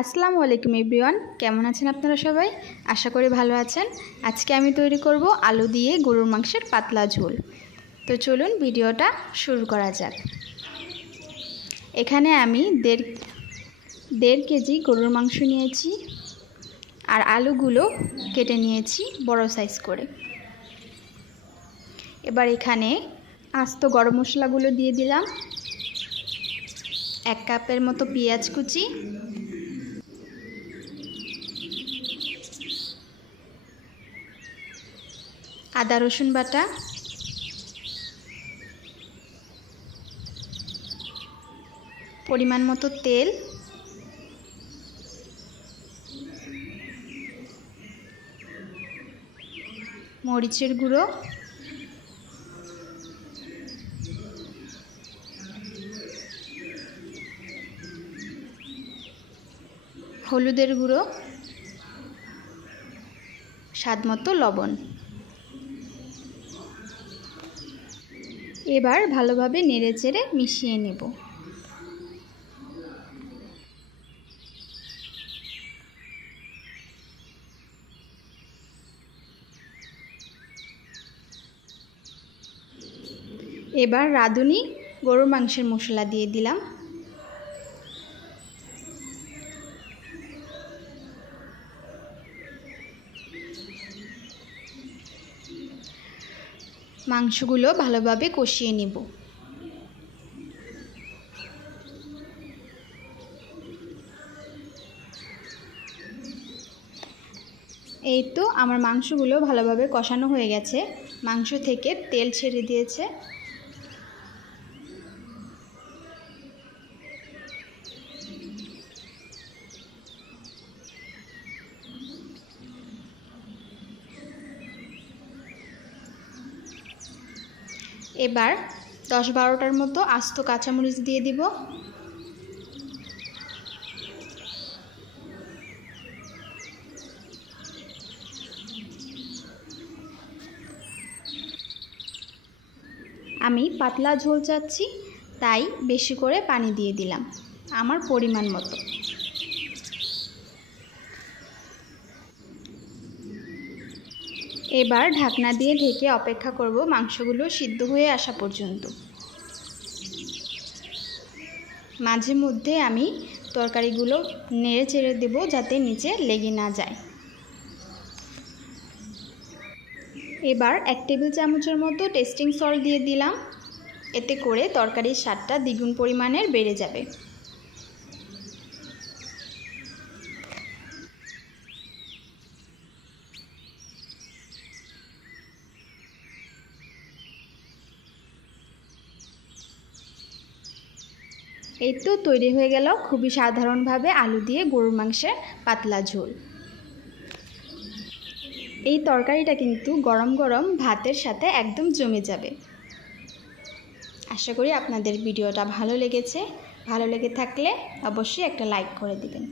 আসসালামু আলাইকুম এভরিওয়ান, কেমন আছেন আপনারা সবাই? আশা করি ভালো আছেন। আজকে আমি তৈরি করব আলু দিয়ে গরুর মাংসের পাতলা ঝোল। তো চলুন ভিডিওটা শুরু করা যাক। এখানে আমি দেড় কেজি গরুর মাংস নিয়েছি আর আলুগুলো কেটে নিয়েছি বড় সাইজ করে। এবার এখানে আস্ত গরম মশলাগুলো দিয়ে দিলাম, 1 কাপের মতো পেঁয়াজ কুচি, আদা রসুন বাটা, পরিমাণ মতো তেল, মরিচের গুঁড়ো, হলুদের গুঁড়ো, স্বাদমতো লবণ। এবার ভালোভাবে নেড়েচেড়ে মিশিয়ে নেব। এবার রাঁধুনি গরুর মাংসের মশলা দিয়ে দিলাম। মাংসগুলো ভালোভাবে কষিয়ে নেব। এই তো আমার মাংসগুলো ভালোভাবে কষানো হয়ে গেছে, মাংস থেকে তেল ছেড়ে দিয়েছে। এবার 10-12টার মতো আস্ত কাঁচামরিচ দিয়ে দিব। আমি পাতলা ঝোল চাচ্ছি, তাই বেশি করে পানি দিয়ে দিলাম আমার পরিমাণ মতো। এবার ঢাকনা দিয়ে ঢেকে অপেক্ষা করব মাংসগুলো সিদ্ধ হয়ে আসা পর্যন্ত। মাঝে মধ্যে আমি তরকারিগুলো নেড়ে চেড়ে দেব যাতে নিচে লেগে না যায়। এবার 1 টেবিল চামচের মতো টেস্টিং সল্ট দিয়ে দিলাম, এতে করে তরকারির স্বাদটা দ্বিগুণ পরিমাণের বেড়ে যাবে। এই তো তৈরি হয়ে গেল খুবই সাধারণভাবে আলু দিয়ে গরুর মাংসের পাতলা ঝোল। এই তরকারিটা কিন্তু গরম গরম ভাতের সাথে একদম জমে যাবে। আশা করি আপনাদের ভিডিওটা ভালো লেগেছে। ভালো লেগে থাকলে অবশ্যই একটা লাইক করে দিবেন।